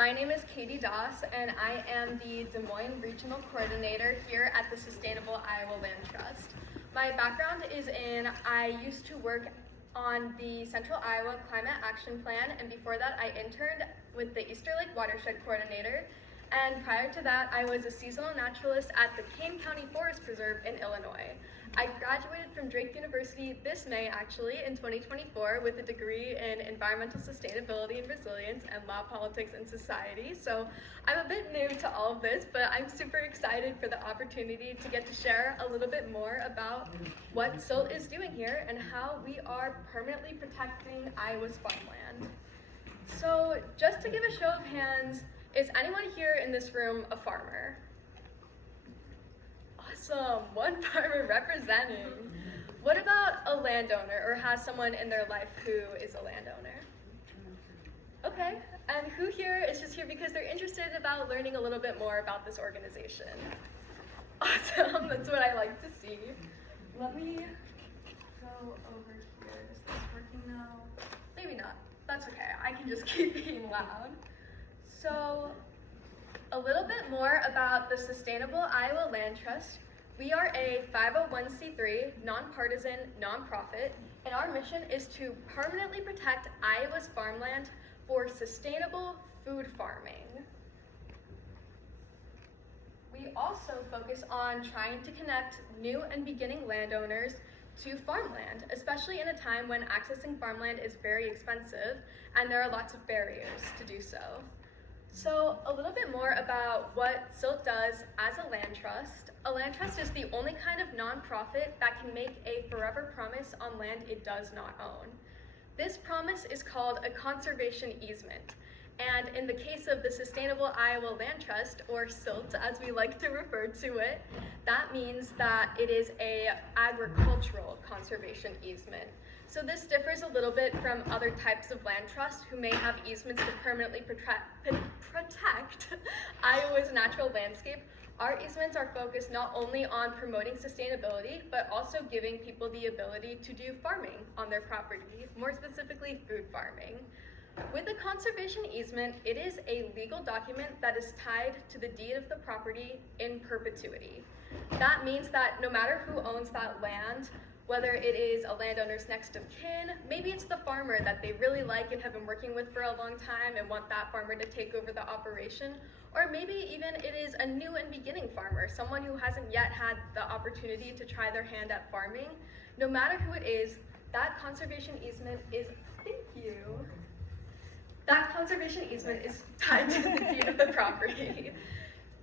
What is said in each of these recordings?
My name is Katie Doss, and I am the Des Moines Regional Coordinator here at the Sustainable Iowa Land Trust. My background is I used to work on the Central Iowa Climate Action Plan, and before that I interned with the Easter Lake Watershed Coordinator. And prior to that, I was a seasonal naturalist at the Kane County Forest Preserve in Illinois. I graduated from Drake University this May, actually, in 2024, with a degree in Environmental Sustainability and Resilience and Law, Politics, and Society. So I'm a bit new to all of this, but I'm super excited for the opportunity to get to share a little bit more about what SILT is doing here and how we are permanently protecting Iowa's farmland. So just to give a show of hands, is anyone here in this room a farmer? Awesome, one farmer representing. What about a landowner or has someone in their life who is a landowner? Okay, and who here is just here because they're interested about learning a little bit more about this organization? Awesome, that's what I like to see. Let me go over here. Is this working now? Maybe not. That's okay, I can just keep being loud. So, a little bit more about the Sustainable Iowa Land Trust. We are a 501c3 nonpartisan nonprofit, and our mission is to permanently protect Iowa's farmland for sustainable food farming. We also focus on trying to connect new and beginning landowners to farmland, especially in a time when accessing farmland is very expensive and there are lots of barriers to do so. So a little bit more about what SILT does as a land trust. A land trust is the only kind of nonprofit that can make a forever promise on land it does not own. This promise is called a conservation easement. And in the case of the Sustainable Iowa Land Trust, or SILT as we like to refer to it, that means that it is an agricultural conservation easement. So this differs a little bit from other types of land trusts who may have easements to permanently protect Iowa's natural landscape. Our easements are focused not only on promoting sustainability, but also giving people the ability to do farming on their property, more specifically food farming. With a conservation easement, it is a legal document that is tied to the deed of the property in perpetuity. That means that no matter who owns that land, whether it is a landowner's next of kin, maybe it's the farmer that they really like and have been working with for a long time and want that farmer to take over the operation, or maybe even it is a new and beginning farmer, someone who hasn't yet had the opportunity to try their hand at farming. No matter who it is, that conservation easement is, that conservation easement is tied to the deed of the property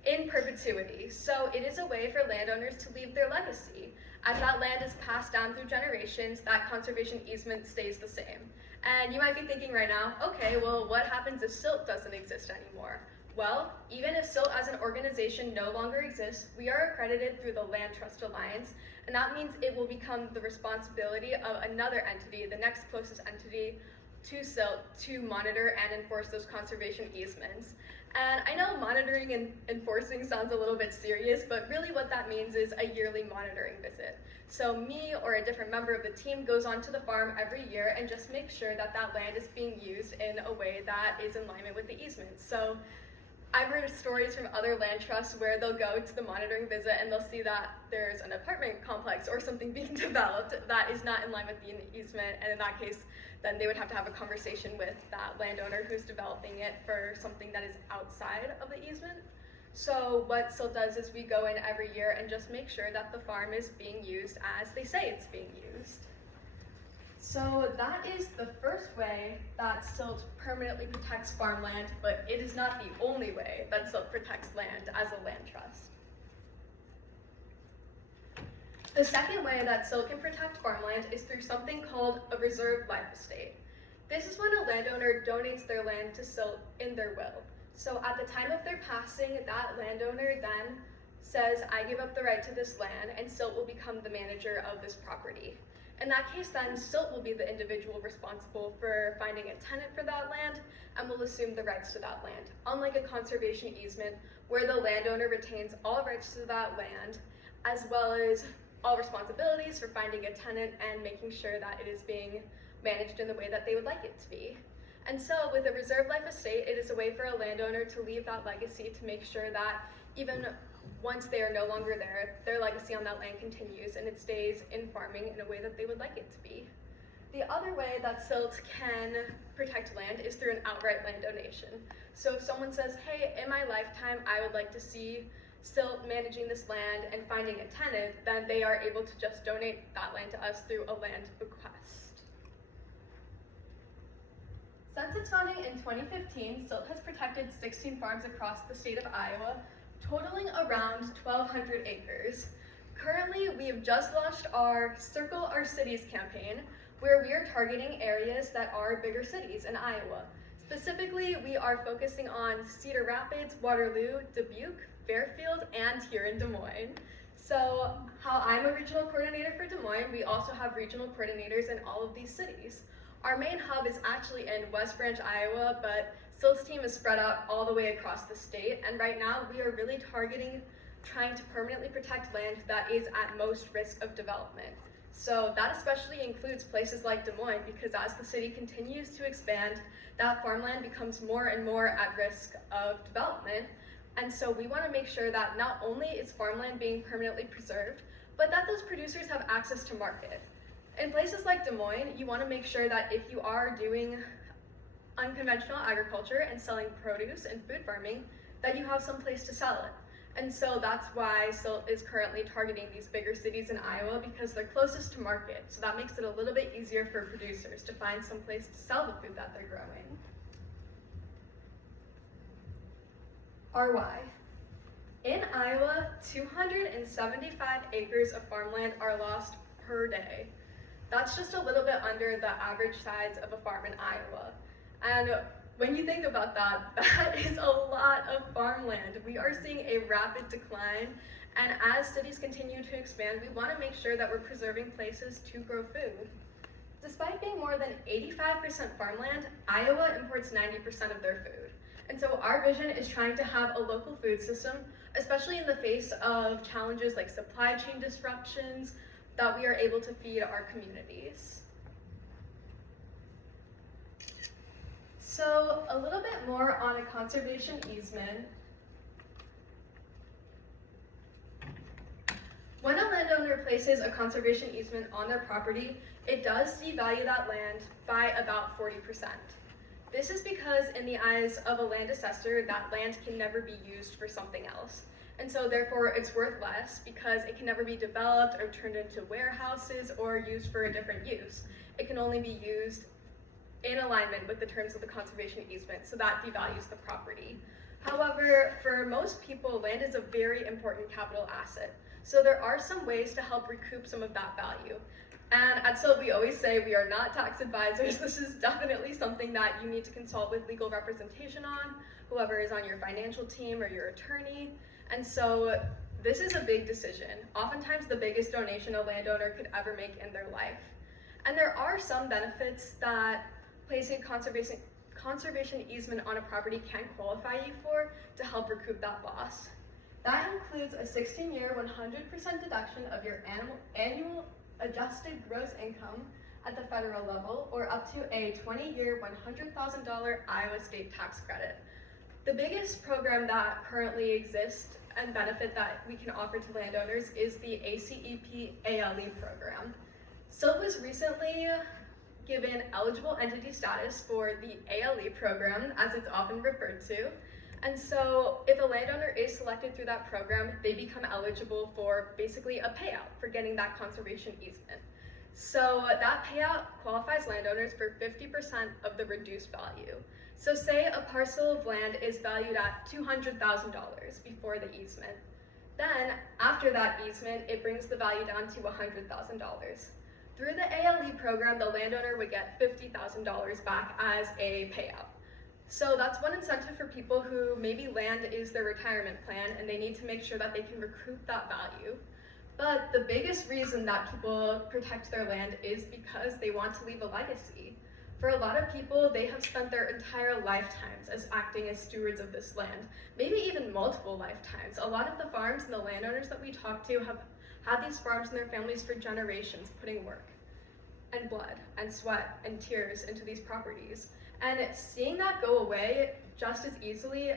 in perpetuity. So it is a way for landowners to leave their legacy. As that land is passed down through generations, that conservation easement stays the same. And you might be thinking right now, okay, well, what happens if SILT doesn't exist anymore? Well, even if SILT as an organization no longer exists, we are accredited through the Land Trust Alliance, and that means it will become the responsibility of another entity, the next closest entity to SILT, to monitor and enforce those conservation easements. And I know monitoring and enforcing sounds a little bit serious, but really what that means is a yearly monitoring visit. So me or a different member of the team goes onto the farm every year and just makes sure that that land is being used in a way that is in alignment with the easement. So I've heard of stories from other land trusts where they'll go to the monitoring visit and they'll see that there's an apartment complex or something being developed that is not in line with the easement, and in that case, then they would have to have a conversation with that landowner who's developing it for something that is outside of the easement. So what SILT does is we go in every year and just make sure that the farm is being used as they say it's being used. So that is the first way that SILT permanently protects farmland, but it is not the only way that SILT protects land as a land trust. The second way that SILT can protect farmland is through something called a reserved life estate. This is when a landowner donates their land to SILT in their will. So at the time of their passing, that landowner then says, I give up the right to this land, and SILT will become the manager of this property. In that case, then, SILT will be the individual responsible for finding a tenant for that land and will assume the rights to that land, unlike a conservation easement where the landowner retains all rights to that land, as well as all responsibilities for finding a tenant and making sure that it is being managed in the way that they would like it to be. And so with a reserve life estate, it is a way for a landowner to leave that legacy to make sure that even once they are no longer there, their legacy on that land continues and it stays in farming in a way that they would like it to be. The other way that SILT can protect land is through an outright land donation. So if someone says, hey, in my lifetime, I would like to see SILT managing this land and finding a tenant, then they are able to just donate that land to us through a land bequest. Since its founding in 2015, SILT has protected 16 farms across the state of Iowa, totaling around 1,200 acres. Currently, we have just launched our Circle Our Cities campaign, where we are targeting areas that are bigger cities in Iowa. Specifically, we are focusing on Cedar Rapids, Waterloo, Dubuque, Fairfield, and here in Des Moines. So how I'm a regional coordinator for Des Moines, we also have regional coordinators in all of these cities. Our main hub is actually in West Branch, Iowa, but SILT's team is spread out all the way across the state, and right now we are really targeting trying to permanently protect land that is at most risk of development. So that especially includes places like Des Moines, because as the city continues to expand, that farmland becomes more and more at risk of development. And so we want to make sure that not only is farmland being permanently preserved, but that those producers have access to market. In places like Des Moines, you want to make sure that if you are doing unconventional agriculture and selling produce and food farming, that you have some place to sell it. And so that's why SILT is currently targeting these bigger cities in Iowa, because they're closest to market. So that makes it a little bit easier for producers to find some place to sell the food that they're growing. Our why. In Iowa, 275 acres of farmland are lost per day. That's just a little bit under the average size of a farm in Iowa. And when you think about that, that is a lot of farmland. We are seeing a rapid decline, and as cities continue to expand, we want to make sure that we're preserving places to grow food. Despite being more than 85% farmland, Iowa imports 90% of their food. And so our vision is trying to have a local food system, especially in the face of challenges like supply chain disruptions, that we are able to feed our communities. So a little bit more on a conservation easement. When a landowner places a conservation easement on their property, it does devalue that land by about 40%. This is because in the eyes of a land assessor, that land can never be used for something else. And so therefore it's worth less because it can never be developed or turned into warehouses or used for a different use. It can only be used in alignment with the terms of the conservation easement, so that devalues the property. However, for most people, land is a very important capital asset. So there are some ways to help recoup some of that value. And at SILT, we always say we are not tax advisors. This is definitely something that you need to consult with legal representation on, whoever is on your financial team or your attorney. And so this is a big decision, oftentimes the biggest donation a landowner could ever make in their life. And there are some benefits that placing conservation easement on a property can qualify you for to help recoup that loss. That includes a 16-year 100% deduction of your annual adjusted gross income at the federal level, or up to a 20-year $100,000 Iowa state tax credit. The biggest program that currently exists and benefit that we can offer to landowners is the ACEP ALE program. SILT was recently given eligible entity status for the ALE program, as it's often referred to. And so if a landowner is selected through that program, they become eligible for basically a payout for getting that conservation easement. So that payout qualifies landowners for 50% of the reduced value. So say a parcel of land is valued at $200,000 before the easement. Then after that easement, it brings the value down to $100,000. Through the ALE program, the landowner would get $50,000 back as a payout. So that's one incentive for people who maybe land is their retirement plan and they need to make sure that they can recoup that value. But the biggest reason that people protect their land is because they want to leave a legacy. For a lot of people, they have spent their entire lifetimes as acting as stewards of this land, maybe even multiple lifetimes. A lot of the farms and the landowners that we talk to have had these farms in their families for generations, putting work and blood and sweat and tears into these properties. And seeing that go away just as easily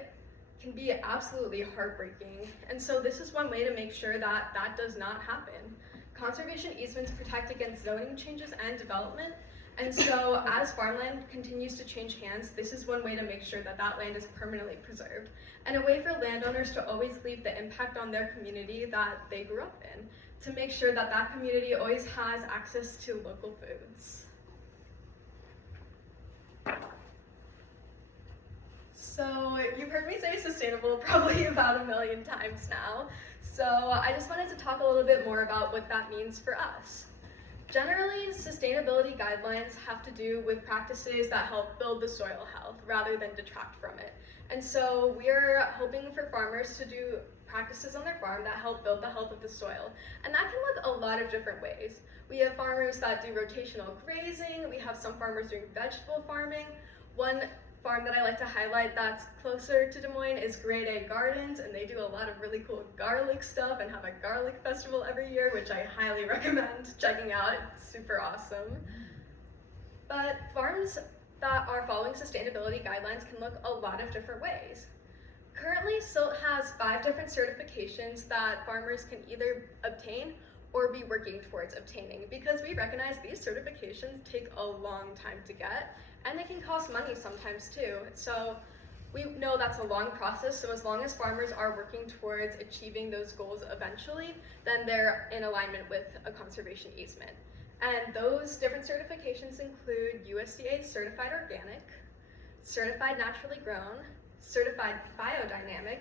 can be absolutely heartbreaking. And so this is one way to make sure that that does not happen. Conservation easements protect against zoning changes and development. And so as farmland continues to change hands, this is one way to make sure that that land is permanently preserved, and a way for landowners to always leave the impact on their community that they grew up in, to make sure that that community always has access to local foods. So you've heard me say sustainable probably about 1,000,000 times now. So I just wanted to talk a little bit more about what that means for us. Generally, sustainability guidelines have to do with practices that help build the soil health rather than detract from it. And so we're hoping for farmers to do practices on their farm that help build the health of the soil. And that can look a lot of different ways. We have farmers that do rotational grazing. We have some farmers doing vegetable farming. One farm that I like to highlight that's closer to Des Moines is Grade A Gardens, and they do a lot of really cool garlic stuff and have a garlic festival every year, which I highly recommend checking out. It's super awesome. But farms that are following sustainability guidelines can look a lot of different ways. Currently, SILT has 5 different certifications that farmers can either obtain or be working towards obtaining, because we recognize these certifications take a long time to get, and they can cost money sometimes too. So we know that's a long process, so as long as farmers are working towards achieving those goals eventually, then they're in alignment with a conservation easement. And those different certifications include USDA Certified Organic, Certified Naturally Grown, Certified Biodynamic,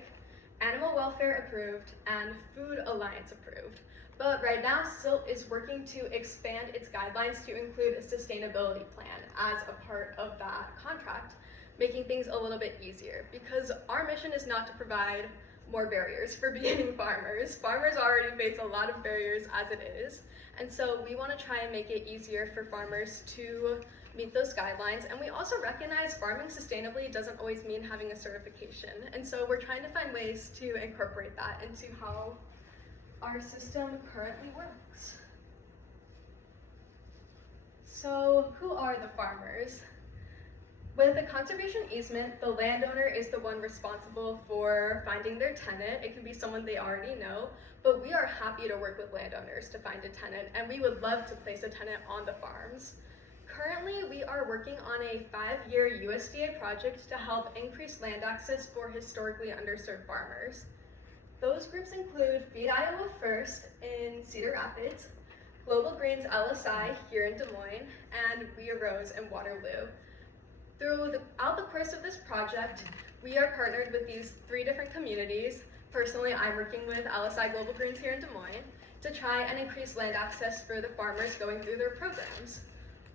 Animal Welfare Approved, and Food Alliance Approved. But right now, SILT is working to expand its guidelines to include a sustainability plan as a part of that contract, making things a little bit easier, because our mission is not to provide more barriers for beginning farmers. Farmers already face a lot of barriers as it is, and so we want to try and make it easier for farmers to meet those guidelines. And we also recognize farming sustainably doesn't always mean having a certification, and so we're trying to find ways to incorporate that into how our system currently works. So who are the farmers? With a conservation easement, the landowner is the one responsible for finding their tenant. It can be someone they already know, but we are happy to work with landowners to find a tenant, and we would love to place a tenant on the farms. Currently, we are working on a 5-year USDA project to help increase land access for historically underserved farmers. Those groups include Feed Iowa First in Cedar Rapids, Global Greens LSI here in Des Moines, and We Arose in Waterloo. Throughout the course of this project, we are partnered with these 3 different communities. Personally, I'm working with LSI Global Greens here in Des Moines to try and increase land access for the farmers going through their programs.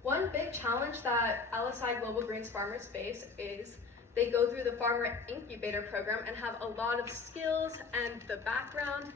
One big challenge that LSI Global Greens farmers face is they go through the farmer incubator program and have a lot of skills and the background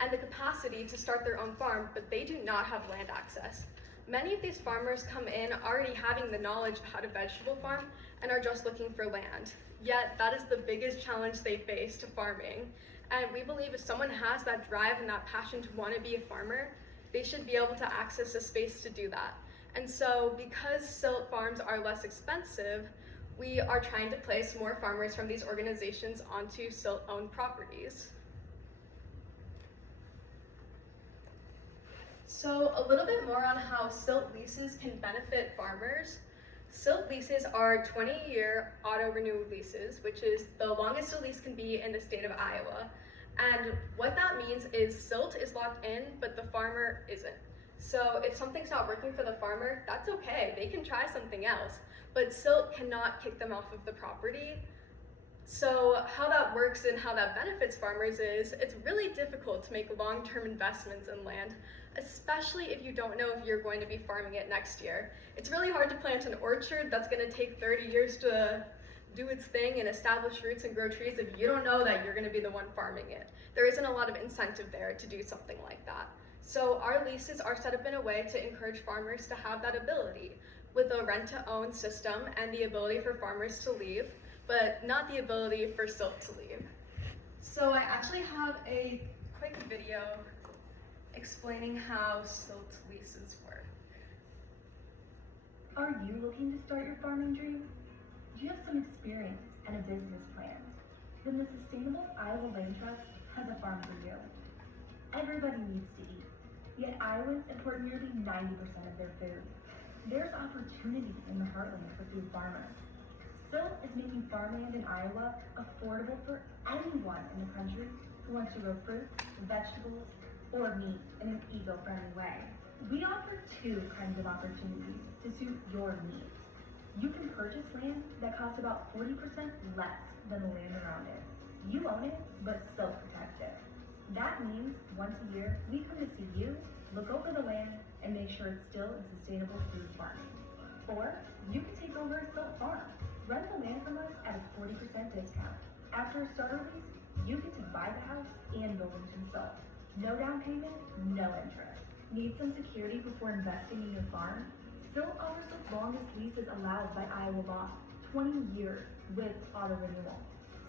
and the capacity to start their own farm, but they do not have land access. Many of these farmers come in already having the knowledge of how to vegetable farm and are just looking for land. Yet that is the biggest challenge they face to farming. And we believe if someone has that drive and that passion to want to be a farmer, they should be able to access a space to do that. And so because SILT farms are less expensive, we are trying to place more farmers from these organizations onto SILT-owned properties. So a little bit more on how SILT leases can benefit farmers. SILT leases are 20-year auto-renew leases, which is the longest a lease can be in the state of Iowa. And what that means is SILT is locked in, but the farmer isn't. So if something's not working for the farmer, that's okay. They can try something else, but SILT cannot kick them off of the property. So how that works and how that benefits farmers is it's really difficult to make long-term investments in land, especially if you don't know if you're going to be farming it next year. It's really hard to plant an orchard that's going to take 30 years to do its thing and establish roots and grow trees if you don't know that you're going to be the one farming it. There isn't a lot of incentive there to do something like that. So our leases are set up in a way to encourage farmers to have that ability, with a rent-to-own system and the ability for farmers to leave, but not the ability for SILT to leave. So I actually have a quick video explaining how SILT leases work. Are you looking to start your farming dream? you have some experience and a business plan, then the Sustainable Iowa Land Trust has a farm for you. Everybody needs to eat, yet Iowans import nearly 90% of their food. There's opportunity in the heartland for food farmers. SILT is making farmland in Iowa affordable for anyone in the country who wants to grow fruit, vegetables, or meat in an eco-friendly way. We offer two kinds of opportunities to suit your needs. You can purchase land that costs about 40% less than the land around it. You own it, but SILT protects it. That means once a year, we come to see you, look over the land, and make sure it's still a sustainable food farming. Or you can take over a SILT farm. Rent the land from us at a 40% discount. After a starter lease, you get to buy the house and build into SILT. No down payment, no interest. Need some security before investing in your farm? SILT offers the longest leases allowed by Iowa law, 20 years with auto renewal.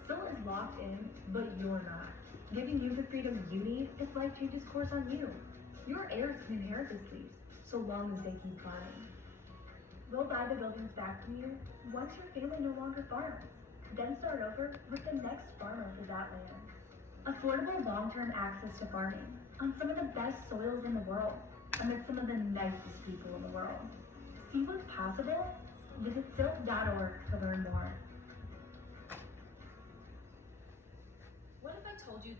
SILT is locked in, but you're not. Giving you the freedom you need if life changes course on you. Your heirs can inherit this lease, so long as they keep farming. We'll buy the buildings back from you once your family no longer farms, then start over with the next farmer for that land. Affordable long-term access to farming on some of the best soils in the world, amid some of the nicest people in the world. See what's possible? Visit silt.org to learn more. What if I told you?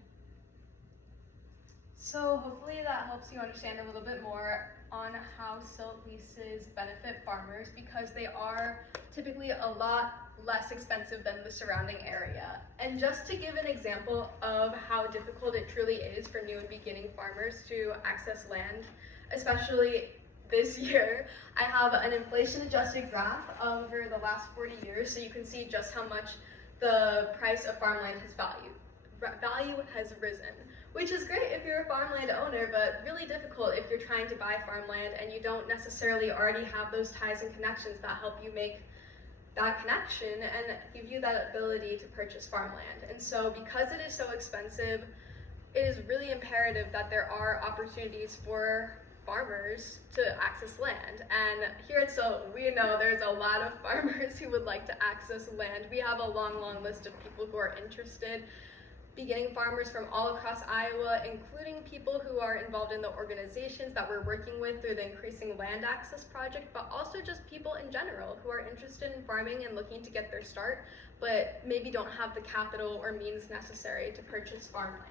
So hopefully that helps you understand a little bit more on how SILT leases benefit farmers, because they are typically a lot less expensive than the surrounding area. And just to give an example of how difficult it truly is for new and beginning farmers to access land, especially this year, I have an inflation-adjusted graph over the last 40 years, so you can see just how much the price of farmland value has risen, which is great if you're a farmland owner, but really difficult if you're trying to buy farmland and you don't necessarily already have those ties and connections that help you make that connection and give you that ability to purchase farmland. And so because it is so expensive, it is really imperative that there are opportunities for farmers to access land. And here at SILT, we know there's a lot of farmers who would like to access land. We have a long list of people who are interested, beginning farmers from all across Iowa, including people who are involved in the organizations that we're working with through the Increasing Land Access Project, but also just people in general who are interested in farming and looking to get their start, but maybe don't have the capital or means necessary to purchase farmland.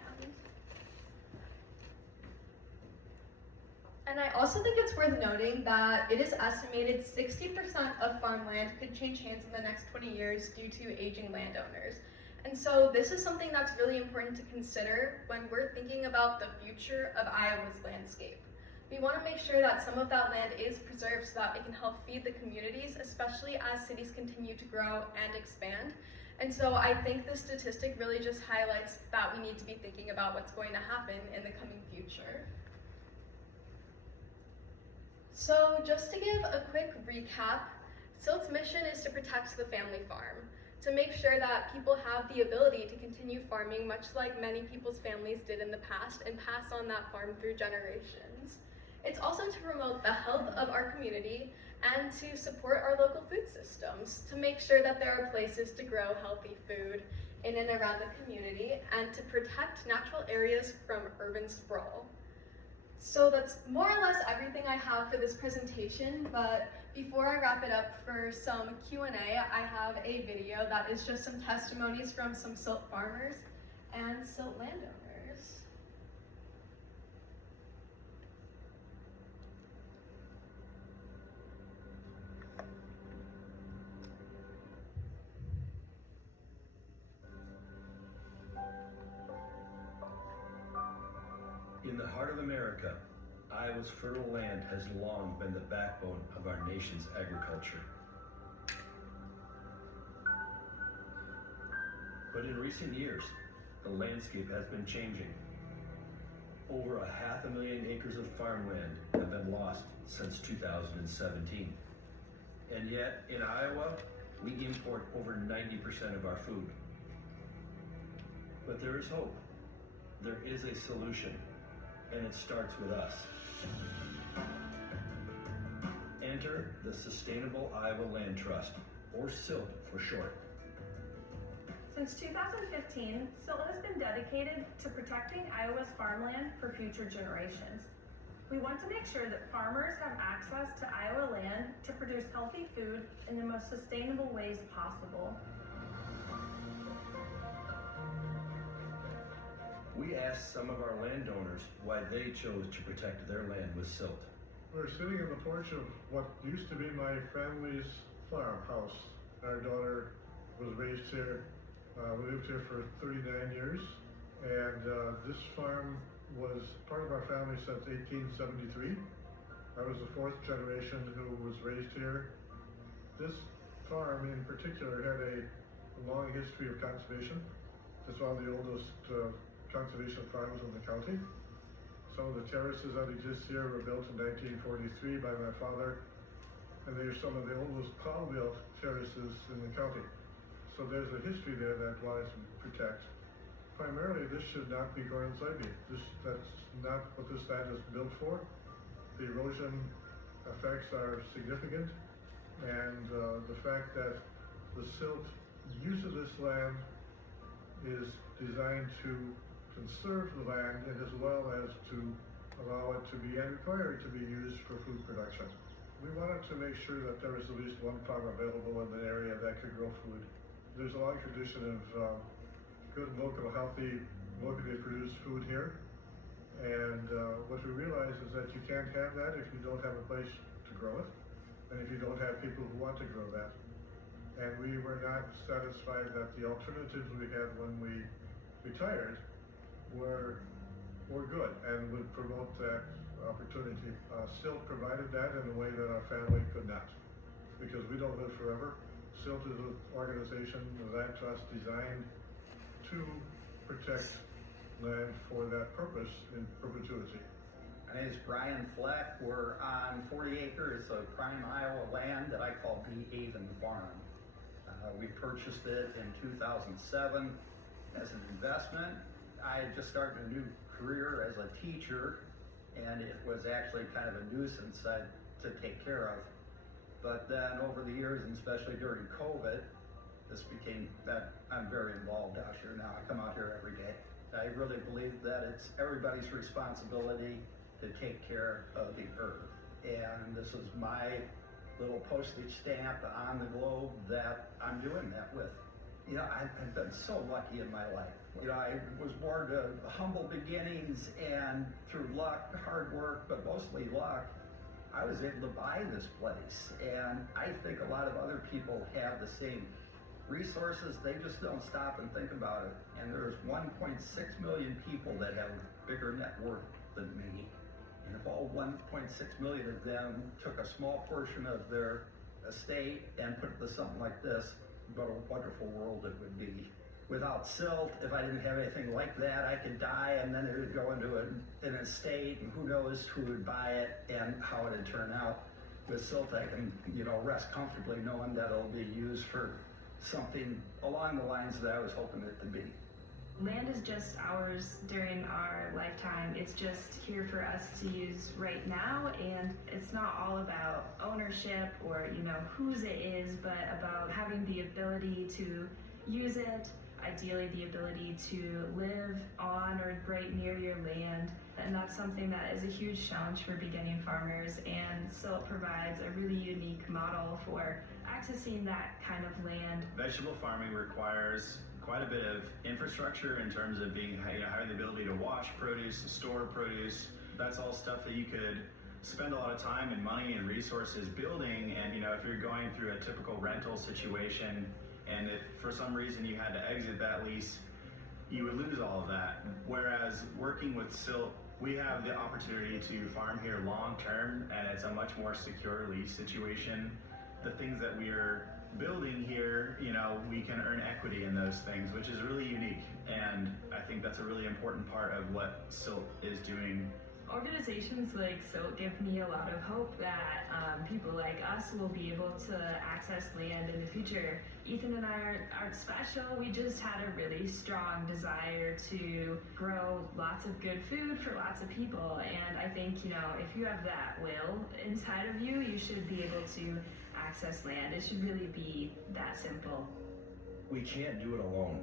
And I also think it's worth noting that it is estimated 60% of farmland could change hands in the next 20 years due to aging landowners. And so this is something that's really important to consider when we're thinking about the future of Iowa's landscape. We want to make sure that some of that land is preserved so that it can help feed the communities, especially as cities continue to grow and expand. And so I think this statistic really just highlights that we need to be thinking about what's going to happen in the coming future. So just to give a quick recap, SILT's mission is to protect the family farm, to make sure that people have the ability to continue farming much like many people's families did in the past and pass on that farm through generations. It's also to promote the health of our community and to support our local food systems, to make sure that there are places to grow healthy food in and around the community, and to protect natural areas from urban sprawl. So that's more or less everything I have for this presentation, but before I wrap it up for some Q&A, I have a video that is just some testimonies from some SILT farmers and SILT landowners. In the heart of America, Iowa's fertile land has long been the backbone of our nation's agriculture. But in recent years, the landscape has been changing. Over 500,000 acres of farmland have been lost since 2017. And yet, in Iowa, we import over 90% of our food. But there is hope. There is a solution, and it starts with us. Enter the Sustainable Iowa Land Trust, or SILT for short. Since 2015, SILT has been dedicated to protecting Iowa's farmland for future generations. We want to make sure that farmers have access to Iowa land to produce healthy food in the most sustainable ways possible. We asked some of our landowners why they chose to protect their land with SILT. We're sitting in the porch of what used to be my family's farmhouse. Our daughter was raised here. We lived here for 39 years, and this farm was part of our family since 1873. I was the fourth generation who was raised here. This farm in particular had a long history of conservation. It's one of the oldest conservation farms in the county. Some of the terraces that exist here were built in 1943 by my father, and they're some of the oldest plow-built terraces in the county. So there's a history there that wanted to protect. Primarily, this should not be corn and soybean. That's not what this land is built for. The erosion effects are significant, and the fact that the SILT use of this land is designed to conserve the land and as well as to allow it to be and require it to be used for food production. We wanted to make sure that there was at least one farm available in the area that could grow food. There's a long tradition of good local, healthy, locally produced food here. And what we realize is that you can't have that if you don't have a place to grow it, and if you don't have people who want to grow that. And we were not satisfied that the alternatives we had when we retired were good and would promote that opportunity. SILT provided that in a way that our family could not, because we don't live forever. SILT is an organization, the Land Trust, designed to protect land for that purpose in perpetuity. My name is Brian Fleck. We're on 40 acres of prime Iowa land that I call the Haven Farm. We purchased it in 2007 as an investment. I had just started a new career as a teacher, and it was actually kind of a nuisance to take care of. But then over the years, and especially during COVID, this became that I'm very involved out here now. I come out here every day. I really believe that it's everybody's responsibility to take care of the earth. And this is my little postage stamp on the globe that I'm doing that with. You know, I've been so lucky in my life. You know, I was born to humble beginnings, and through luck, hard work, but mostly luck, I was able to buy this place. And I think a lot of other people have the same resources. They just don't stop and think about it. And there's 1.6 million people that have bigger net worth than me. And if all 1.6 million of them took a small portion of their estate and put it to something like this, what a wonderful world it would be. Without SILT, if I didn't have anything like that, I could die and then it would go into an estate, and who knows who would buy it and how it would turn out. With SILT, I can, rest comfortably knowing that it'll be used for something along the lines that I was hoping it to be. Land is just ours during our lifetime. It's just here for us to use right now, and it's not all about ownership or whose it is, but about having the ability to use it, ideally the ability to live on or right near your land. And that's something that is a huge challenge for beginning farmers, and SILT provides a really unique model for accessing that kind of land. Vegetable farming requires quite a bit of infrastructure in terms of having the ability to wash produce, to store produce. That's all stuff that you could spend a lot of time and money and resources building. And if you're going through a typical rental situation, and if for some reason you had to exit that lease, you would lose all of that. Whereas working with SILT, we have the opportunity to farm here long term, and it's a much more secure lease situation. The things that we are building here, we can earn equity in those things, which is really unique. And I think that's a really important part of what SILT is doing Organizations like SILT give me a lot of hope that people like us will be able to access land in the future. Ethan and I aren't special. We just had a really strong desire to grow lots of good food for lots of people. And I think, if you have that will inside of you, you should be able to access land. It should really be that simple. We can't do it alone.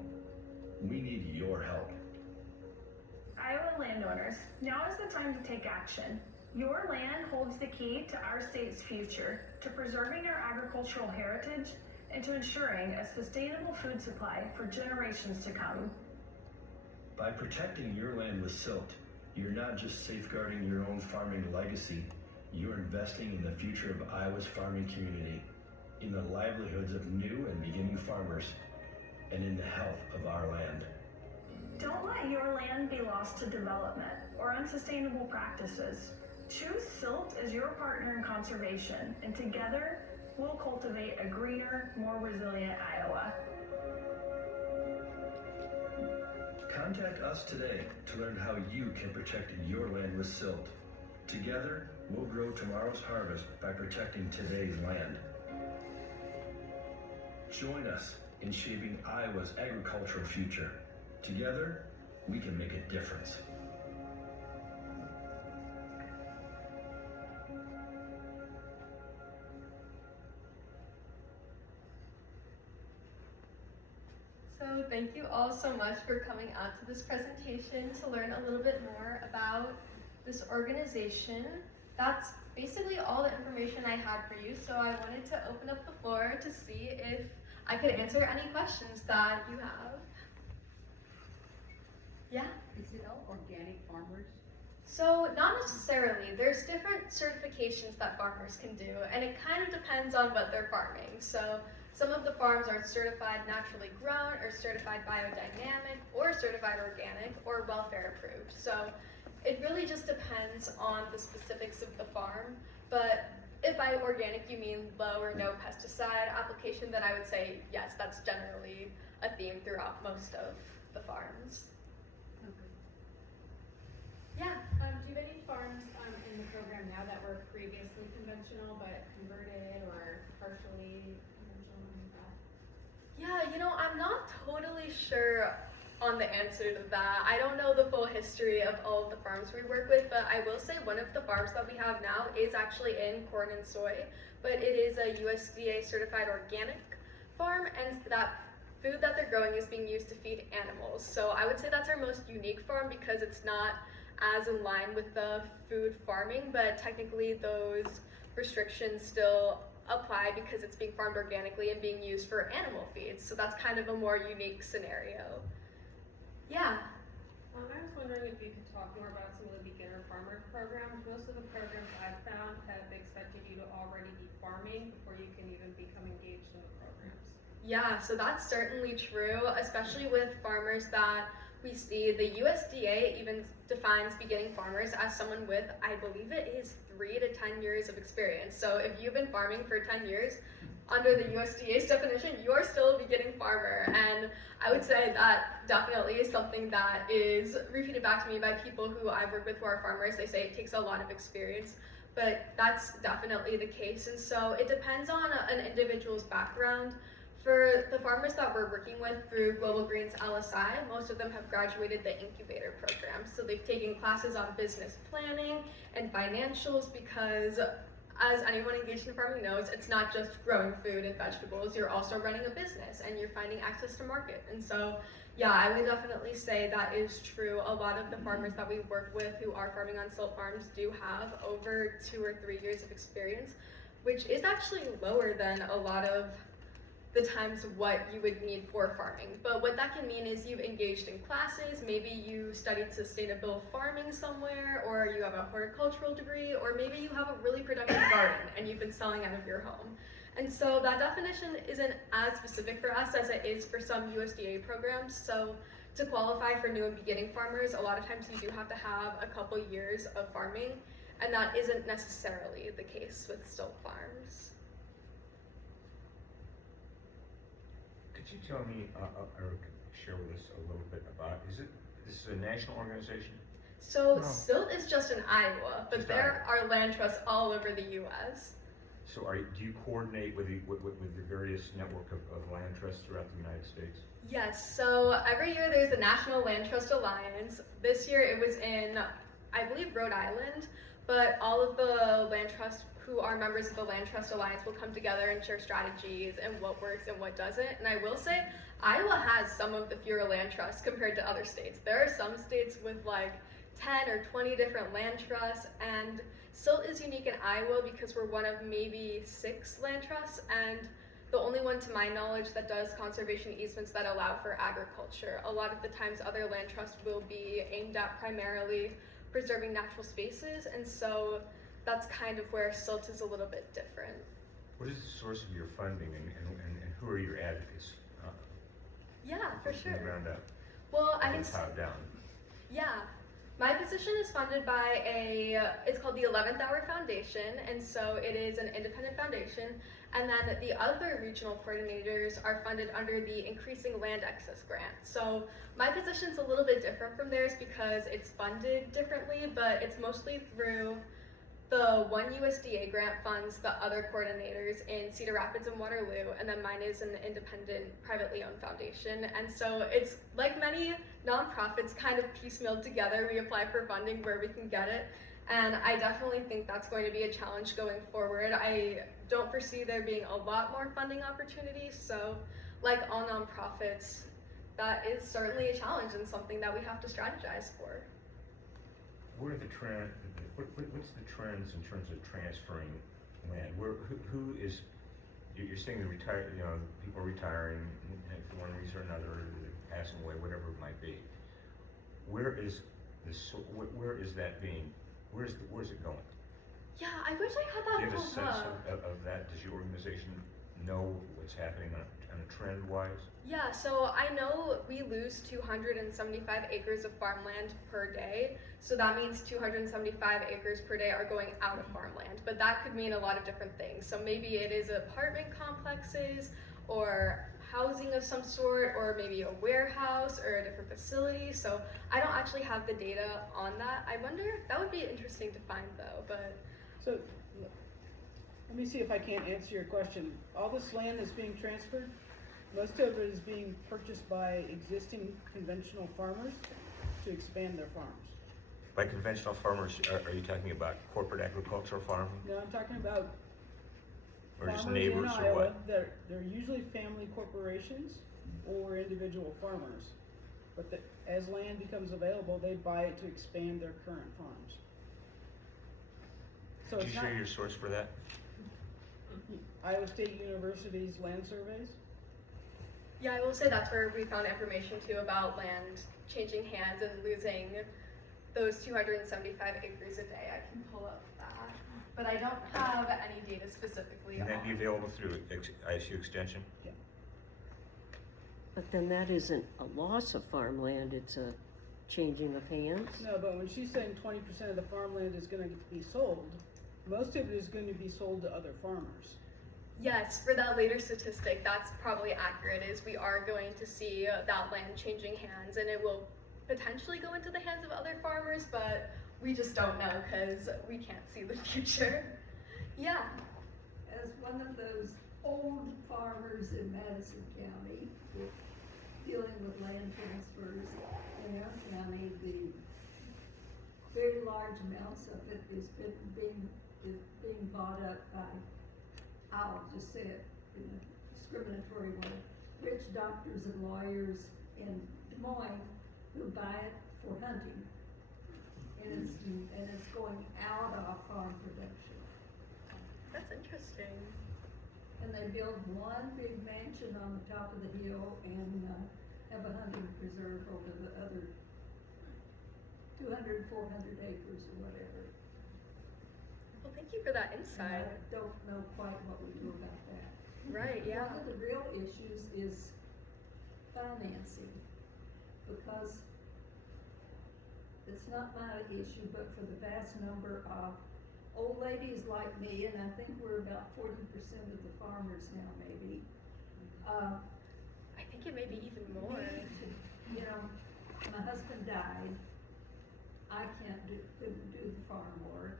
We need your help. Iowa landowners, now is the time to take action. Your land holds the key to our state's future, to preserving our agricultural heritage, and to ensuring a sustainable food supply for generations to come. By protecting your land with SILT, you're not just safeguarding your own farming legacy, you're investing in the future of Iowa's farming community, in the livelihoods of new and beginning farmers, and in the health of our land. Don't let your land be lost to development or unsustainable practices. Choose SILT as your partner in conservation, and together we'll cultivate a greener, more resilient Iowa. Contact us today to learn how you can protect your land with SILT. Together, we'll grow tomorrow's harvest by protecting today's land. Join us in shaping Iowa's agricultural future. Together, we can make a difference. So thank you all so much for coming out to this presentation to learn a little bit more about this organization. That's basically all the information I had for you, so I wanted to open up the floor to see if I could answer any questions that you have. Yeah? Is it all organic farmers? So not necessarily. There's different certifications that farmers can do, and it kind of depends on what they're farming. So some of the farms are certified naturally grown, or certified biodynamic, or certified organic, or welfare approved. So it really just depends on the specifics of the farm. But if by organic you mean low or no pesticide application, then I would say yes, that's generally a theme throughout most of the farms. Yeah. Do you have any farms in the program now that were previously conventional but converted or partially conventional like that? Yeah, I'm not totally sure on the answer to that. I don't know the full history of all of the farms we work with, but I will say one of the farms that we have now is actually in corn and soy, but it is a USDA certified organic farm, and that food that they're growing is being used to feed animals. So I would say that's our most unique farm because it's not as in line with the food farming, but technically those restrictions still apply because it's being farmed organically and being used for animal feeds. So that's kind of a more unique scenario. Yeah. I was wondering if you could talk more about some of the beginner farmer programs. Most of the programs I've found have expected you to already be farming before you can even become engaged in the programs. Yeah, so that's certainly true, especially with farmers that we see. The USDA even defines beginning farmers as someone with, I believe it is 3 to 10 years of experience. So if you've been farming for 10 years, under the USDA's definition, you're still a beginning farmer. And I would say that definitely is something that is repeated back to me by people who I've worked with who are farmers. They say it takes a lot of experience, but that's definitely the case. And so it depends on an individual's background. For the farmers that we're working with through Global Greens LSI, most of them have graduated the incubator program. So they've taken classes on business planning and financials because, as anyone engaged in farming knows, it's not just growing food and vegetables, you're also running a business and you're finding access to market. And so, yeah, I would definitely say that is true. A lot of the farmers that we work with who are farming on SILT farms do have over 2 or 3 years of experience, which is actually lower than a lot of the times what you would need for farming. But what that can mean is you've engaged in classes, maybe you studied sustainable farming somewhere, or you have a horticultural degree, or maybe you have a really productive garden and you've been selling out of your home. And so that definition isn't as specific for us as it is for some USDA programs. So to qualify for new and beginning farmers, a lot of times you do have to have a couple years of farming, and that isn't necessarily the case with SILT farms. Could you tell me, or share with us a little bit about, this is a national organization? So No. SILT is just in Iowa, but Just there are land trusts all over the U.S. So do you coordinate with the various network of land trusts throughout the United States? Yes, so every year there's a National Land Trust Alliance. This year it was in, I believe, Rhode Island, but all of the land trusts who are members of the Land Trust Alliance will come together and share strategies and what works and what doesn't. And I will say, Iowa has some of the fewer land trusts compared to other states. There are some states with like 10 or 20 different land trusts, and SILT is unique in Iowa because we're one of maybe 6 land trusts, and the only one to my knowledge that does conservation easements that allow for agriculture. A lot of the times other land trusts will be aimed at primarily preserving natural spaces, and so that's kind of where SILT is a little bit different. What is the source of your funding, and who are your advocates? Yeah, for From sure. the ground up. Well, I can Top down. Yeah. My position is funded by it's called the 11th Hour Foundation, and so it is an independent foundation. And then the other regional coordinators are funded under the Increasing Land Access Grant. So my position's a little bit different from theirs because it's funded differently, but it's mostly through the one USDA grant funds the other coordinators in Cedar Rapids and Waterloo, and then mine is an independent, privately owned foundation. And so it's like many nonprofits kind of piecemealed together. We apply for funding where we can get it. And I definitely think that's going to be a challenge going forward. I don't foresee there being a lot more funding opportunities. So like all nonprofits, that is certainly a challenge and something that we have to strategize for. What's the trends in terms of transferring land? Who is, you're saying people are retiring for one reason or another, passing away, whatever it might be. Where is it going? Yeah, I wish I had Do you that have a pulled sense up. of that? Does your organization know what's happening on a trend wise? Yeah, so I know we lose 275 acres of farmland per day. So that means 275 acres per day are going out of farmland. But that could mean a lot of different things. So maybe it is apartment complexes or housing of some sort, or maybe a warehouse or a different facility. So I don't actually have the data on that. I wonder, that would be interesting to find though, but. So, let me see if I can't answer your question. All this land is being transferred, most of it is being purchased by existing conventional farmers to expand their farms. By conventional farmers, are you talking about corporate agricultural farming? No, I'm talking about Or just farmers neighbors in or Iowa. what? They're usually family corporations or individual farmers. But as land becomes available, they buy it to expand their current farms. So Could it's you not share your source for that? Iowa State University's land surveys. Yeah, I will say that's where we found information too about land changing hands and losing those 275 acres a day. I can pull up that, but I don't have any data specifically Can on. that be available through ISU Extension? But then that isn't a loss of farmland, it's a changing of hands? No, but when she's saying 20% of the farmland is gonna be sold, most of it is going to be sold to other farmers. Yes, for that later statistic, that's probably accurate, is we are going to see that land changing hands, and it will potentially go into the hands of other farmers, but we just don't know because we can't see the future. Yeah. As one of those old farmers in Madison County, dealing with land transfers in our county, the very large amounts of it is being bought up by, I'll just say it in a discriminatory way, rich doctors and lawyers in Des Moines who buy it for hunting. And it's going out of farm production. That's interesting. And they build one big mansion on the top of the hill and have a hunting preserve over the other 200, 400 acres or whatever. Well, thank you for that And insight. I don't know quite what we do about that. Right, yeah. One of the real issues is financing, because it's not my issue, but for the vast number of old ladies like me, and I think we're about 40% of the farmers now, maybe. I think it may be even more. You know, my husband died. couldn't do the farm work.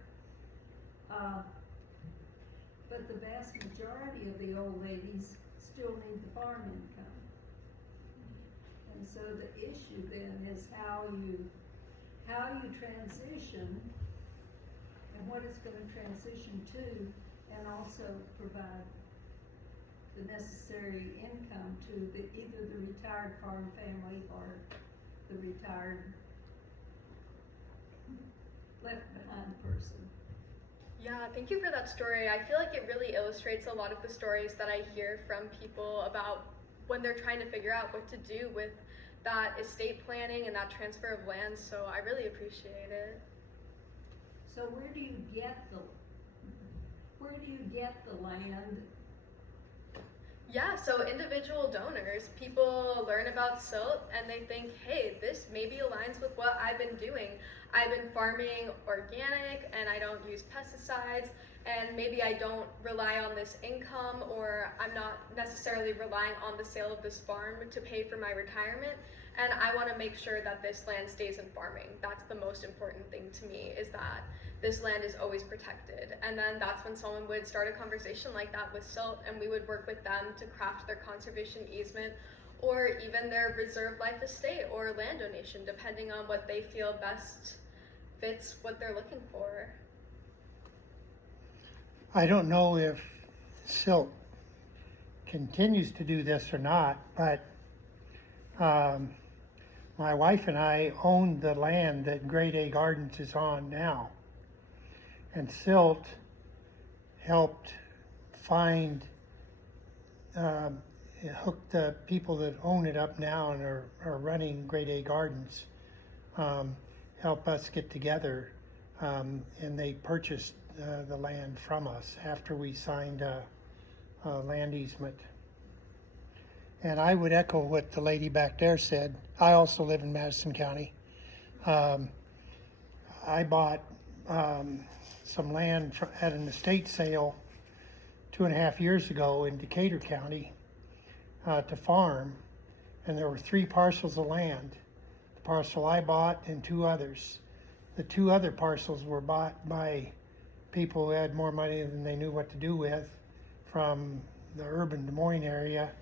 But the vast majority of the old ladies still need the farm income. And so the issue then is how you transition and what it's gonna transition to, and also provide the necessary income to either the retired farm family or the retired left behind person. Yeah, thank you for that story. I feel like it really illustrates a lot of the stories that I hear from people about when they're trying to figure out what to do with that estate planning and that transfer of land, so I really appreciate it. So where do you get the land? Yeah, so individual donors, people learn about SILT and they think, hey, this maybe aligns with what I've been doing. I've been farming organic and I don't use pesticides, and maybe I don't rely on this income, or I'm not necessarily relying on the sale of this farm to pay for my retirement, and I want to make sure that this land stays in farming. That's the most important thing to me, is that this land is always protected. And then that's when someone would start a conversation like that with SILT, and we would work with them to craft their conservation easement, or even their reserve life estate or land donation, depending on what they feel best fits what they're looking for. I don't know if SILT continues to do this or not, but my wife and I own the land that Grade A Gardens is on now. And SILT helped find, hook the people that own it up now and are running Grade A Gardens, help us get together, and they purchased the land from us after we signed a land easement. And I would echo what the lady back there said. I also live in Madison County. I bought some land at an estate sale 2.5 years ago in Decatur County to farm, and there were 3 parcels of land. The parcel I bought and 2 others. The 2 other parcels were bought by people who had more money than they knew what to do with from the urban Des Moines area,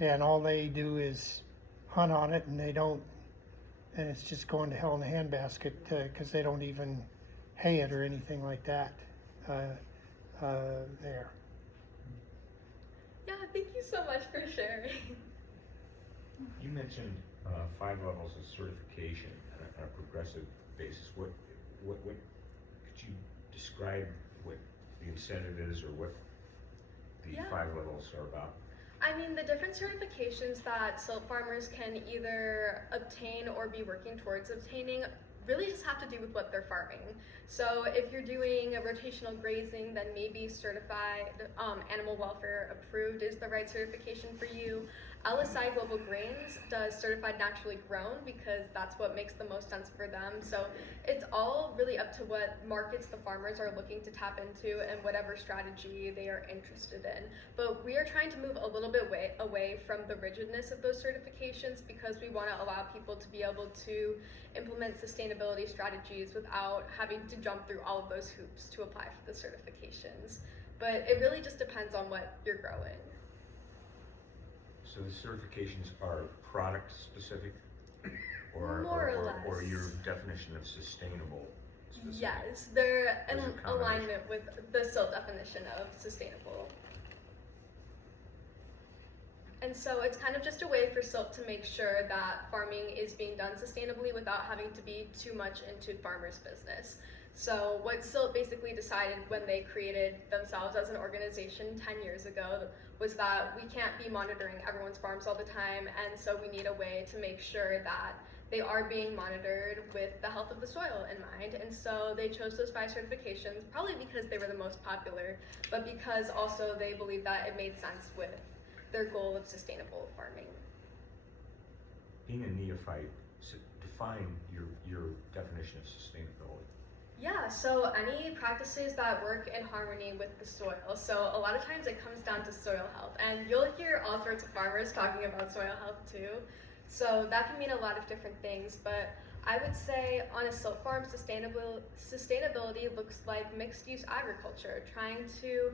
and all they do is hunt on it, and and it's just going to hell in a handbasket because they don't even hay it or anything like that there. Yeah, thank you so much for sharing. You mentioned 5 levels of certification on a progressive basis. What could you describe what the incentive is, or what the 5 levels are about? I mean, the different certifications that SILT farmers can either obtain or be working towards obtaining really just have to do with what they're farming. So if you're doing a rotational grazing, then maybe certified animal welfare approved is the right certification for you. LSI Global Grains does certified naturally grown because that's what makes the most sense for them. So it's all really up to what markets the farmers are looking to tap into and whatever strategy they are interested in. But we are trying to move a little bit away from the rigidness of those certifications, because we want to allow people to be able to implement sustainability strategies without having to jump through all of those hoops to apply for the certifications. But it really just depends on what you're growing. So the certifications are product specific, or More or less. Or your definition of sustainable specific? Yes, they're in Or is it a alignment with the SILT definition of sustainable. And so it's kind of just a way for SILT to make sure that farming is being done sustainably without having to be too much into farmers' business. So what SILT basically decided when they created themselves as an organization 10 years ago was that we can't be monitoring everyone's farms all the time, and so we need a way to make sure that they are being monitored with the health of the soil in mind. And so they chose those 5 certifications, probably because they were the most popular, but because also they believed that it made sense with their goal of sustainable farming. Being a neophyte, define your definition of sustainability. Yeah, so any practices that work in harmony with the soil. So a lot of times it comes down to soil health, and you'll hear all sorts of farmers talking about soil health too. So that can mean a lot of different things, but I would say on a silt farm, sustainability looks like mixed-use agriculture, trying to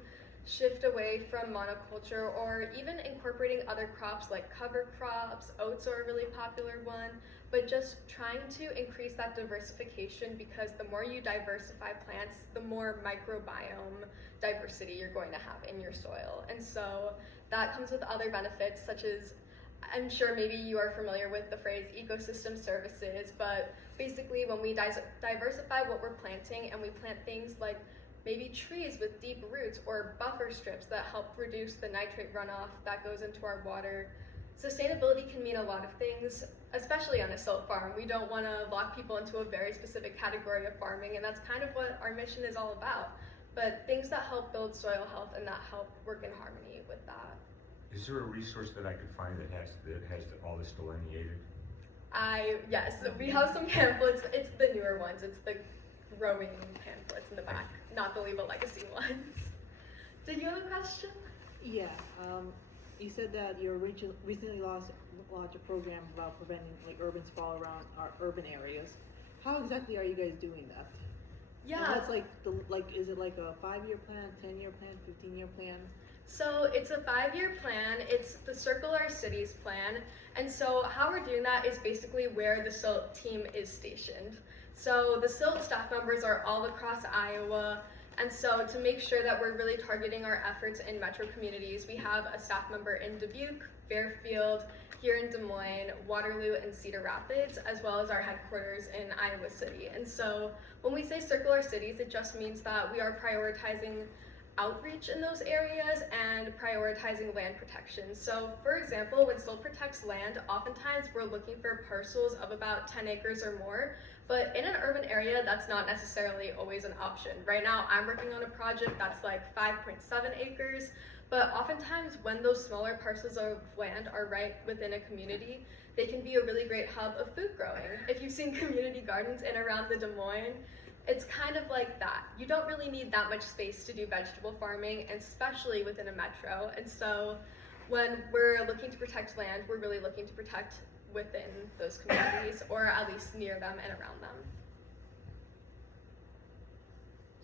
shift away from monoculture or even incorporating other crops like cover crops. Oats are a really popular one, but just trying to increase that diversification, because the more you diversify plants, the more microbiome diversity you're going to have in your soil. And so that comes with other benefits, such as, I'm sure maybe you are familiar with the phrase ecosystem services, but basically when we diversify what we're planting and we plant things like maybe trees with deep roots or buffer strips that help reduce the nitrate runoff that goes into our water. Sustainability can mean a lot of things, especially on a silt farm. We don't want to lock people into a very specific category of farming, and that's kind of what our mission is all about. But things that help build soil health and that help work in harmony with that. Is there a resource that I could find that has all this delineated? Yes, we have some pamphlets. It's the newer ones. It's the growing pamphlets in the back, not the Leave a Legacy ones. Did you have a question? Yeah, you said that you recently launched a program about preventing like urban sprawl around our urban areas. How exactly are you guys doing that? Yeah. And what's is it like a 5-year plan, 10-year plan, 15-year plan? So it's a 5-year plan. It's the Circle Our Cities plan. And so how we're doing that is basically where the SILT team is stationed. So the SILT staff members are all across Iowa. And so to make sure that we're really targeting our efforts in metro communities, we have a staff member in Dubuque, Fairfield, here in Des Moines, Waterloo, and Cedar Rapids, as well as our headquarters in Iowa City. And so when we say Circle Our Cities, it just means that we are prioritizing outreach in those areas and prioritizing land protection. So for example, when SILT protects land, oftentimes we're looking for parcels of about 10 acres or more, but in an urban area, that's not necessarily always an option. Right now, I'm working on a project that's like 5.7 acres, but oftentimes when those smaller parcels of land are right within a community, they can be a really great hub of food growing. If you've seen community gardens in around the Des Moines, it's kind of like that. You don't really need that much space to do vegetable farming, especially within a metro. And so when we're looking to protect land, we're really looking to protect within those communities, or at least near them and around them.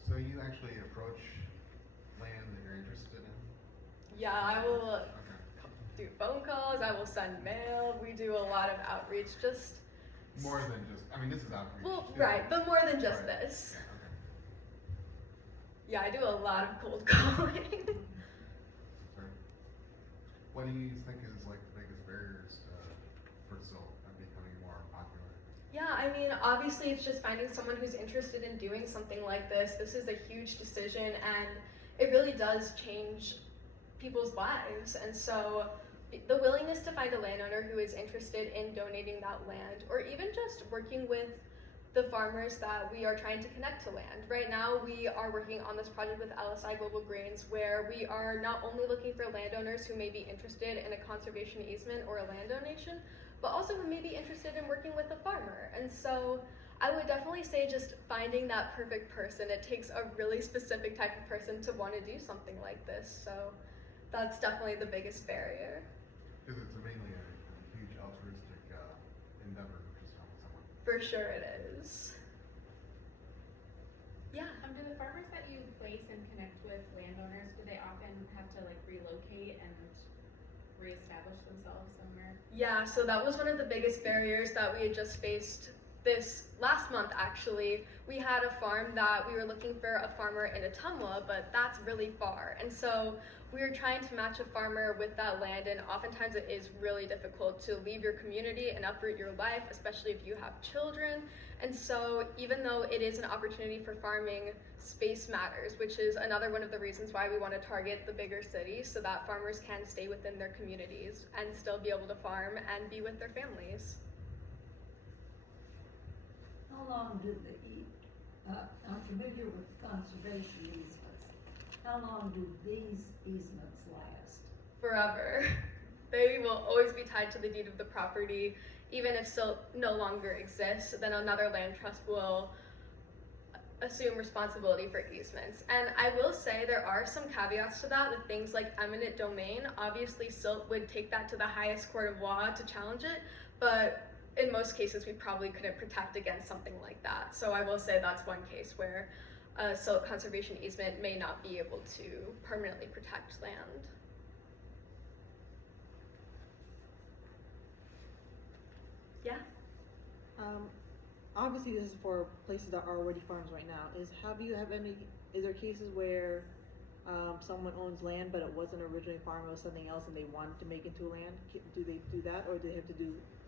So you actually approach land that you're interested in? Yeah, I will do phone calls, I will send mail, we do a lot of outreach, just more than just, I mean, this is outreach. well, right, but more than just right. this. Yeah, okay. Yeah, I do a lot of cold calling. Sorry. What do you think is like the biggest barriers for SILT and becoming more popular? Yeah, I mean, obviously it's just finding someone who's interested in doing something like this. This is a huge decision and it really does change people's lives. And so the willingness to find a landowner who is interested in donating that land, or even just working with the farmers that we are trying to connect to land. Right now, we are working on this project with LSI Global Greens, where we are not only looking for landowners who may be interested in a conservation easement or a land donation, but also who may be interested in working with a farmer. And so I would definitely say just finding that perfect person. It takes a really specific type of person to want to do something like this. So that's definitely the biggest barrier. Because it's mainly a huge altruistic endeavor, just helping someone. For sure it is. Yeah. Do the farmers that you place and connect with landowners, do they often have to like relocate and reestablish themselves somewhere? Yeah, so that was one of the biggest barriers that we had just faced this last month actually. We had a farm that we were looking for a farmer in Ottumwa, but that's really far. And so we were trying to match a farmer with that land, and oftentimes it is really difficult to leave your community and uproot your life, especially if you have children. And so even though it is an opportunity for farming, space matters, which is another one of the reasons why we want to target the bigger cities, so that farmers can stay within their communities and still be able to farm and be with their families. How long do I'm familiar with conservation easements. How long do these easements last? Forever. They will always be tied to the deed of the property. Even if SILT no longer exists, then another land trust will assume responsibility for easements. And I will say there are some caveats to that with things like eminent domain. Obviously SILT would take that to the highest court of law to challenge it, but in most cases we probably couldn't protect against something like that. So I will say that's one case where a silt conservation easement may not be able to permanently protect land. Yeah? Obviously this is for places that are already farms right now. Is there cases where someone owns land but it wasn't originally a farm, it was something else and they wanted to make it into land? Do they do that, or do they have to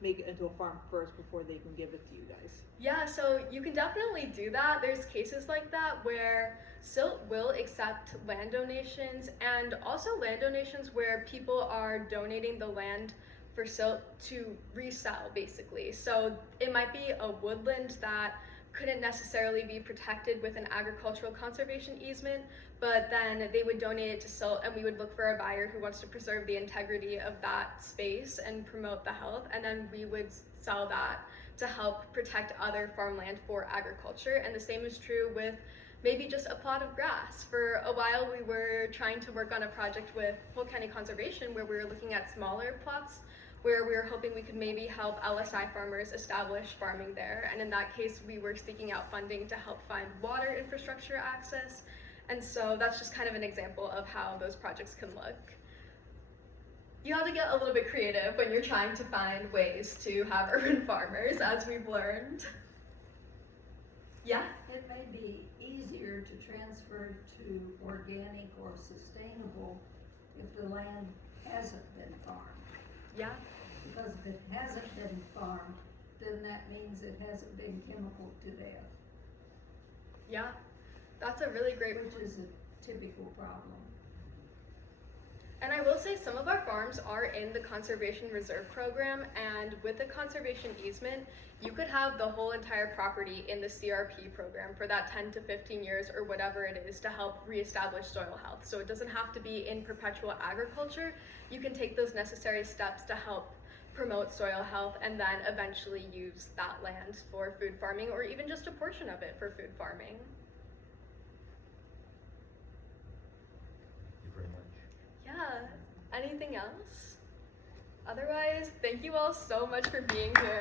make it into a farm first before they can give it to you guys? Yeah, so you can definitely do that. There's cases like that where SILT will accept land donations, and also land donations where people are donating the land for SILT to resell, basically. So it might be a woodland that couldn't necessarily be protected with an agricultural conservation easement, but then they would donate it to SILT, and we would look for a buyer who wants to preserve the integrity of that space and promote the health, and then we would sell that to help protect other farmland for agriculture. And the same is true with maybe just a plot of grass. For a while we were trying to work on a project with Polk County Conservation where we were looking at smaller plots, where we were hoping we could maybe help LSI farmers establish farming there. And in that case, we were seeking out funding to help find water infrastructure access. And so that's just kind of an example of how those projects can look. You have to get a little bit creative when you're trying to find ways to have urban farmers, as we've learned. Yeah? It may be easier to transfer to organic or sustainable if the land hasn't been farmed. Yeah. Because if it hasn't been farmed, then that means it hasn't been chemical to death. Yeah, that's a really great point. Which is a typical problem. And I will say some of our farms are in the Conservation Reserve Program, and with the conservation easement, you could have the whole entire property in the CRP program for that 10 to 15 years or whatever it is to help reestablish soil health. So it doesn't have to be in perpetual agriculture. You can take those necessary steps to help promote soil health and then eventually use that land for food farming, or even just a portion of it for food farming. Thank you very much. Yeah, anything else? Otherwise, thank you all so much for being here.